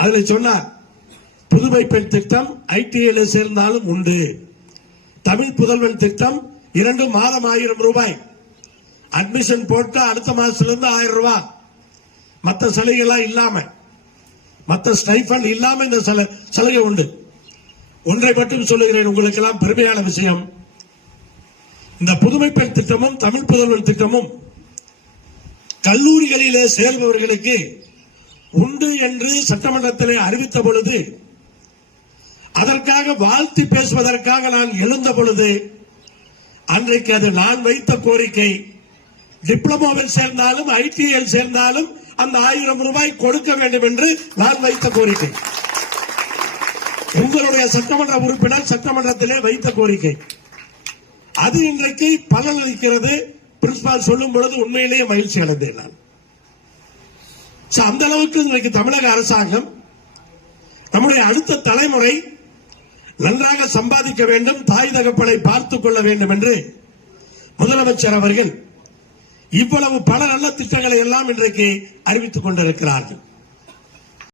அதுல சொன்னார் புதுமை பெண் திட்டம் ஐடிஐல சேர்ந்தாலும் உண்டு. தமிழ் புதல்வன் திட்டம் இரண்டு மாதம் ஆயிரம் ரூபாய். அட்மிஷன் போட்டு அடுத்த மாசத்துல இருந்து ஆயிரம் ரூபாய் மற்ற சலுகைலாம் இல்லாம மற்ற ஸ்டைஃபண்ட் இல்லாம இந்த சலுகை உண்டு. ஒன்றை மட்டும் சொல்லுகிறேன் உங்களுக்கு எல்லாம் பெருமையான விஷயம். இந்த புதுமை பெண் திட்டமும் தமிழ் புதல்வன் திட்டமும் கல்லூரிகளிலே சேர்பவர்களுக்கு உண்டு என்று சட்டமன்றத்திலே அறிவித்த பொழுது அதற்காக வாழ்த்து பேசுவதற்காக நான் எழுந்த பொழுது அன்றைக்கு அது நான் வைத்த கோரிக்கை. டிப்ளமோவில் சேர்ந்தாலும் ஐடிஐயில் சேர்ந்தாலும் அந்த ஆயிரம் ரூபாய் கொடுக்க வேண்டும் என்று நான் வைத்த கோரிக்கை. உங்களுடைய சட்டமன்ற உறுப்பினர் சட்டமன்றத்திலே வைத்த கோரிக்கை. அது இன்றைக்கு பலன் அளிக்கிறது பிரின்சிபால் சொல்லும் பொழுது உண்மையிலேயே மகிழ்ச்சி அடைந்தேன் நான். அந்த அளவுக்கு இன்றைக்கு தமிழக அரசாங்கம் நம்முடைய அடுத்த தலைமுறை நன்றாக சம்பாதிக்க வேண்டும் தாய் தகப்பனை பார்த்துக் கொள்ள வேண்டும் என்று முதலமைச்சர் அவர்கள் இவ்வளவு பல நல்ல திட்டங்களை எல்லாம் இன்றைக்கு அறிவித்துக் கொண்டிருக்கிறார்கள்.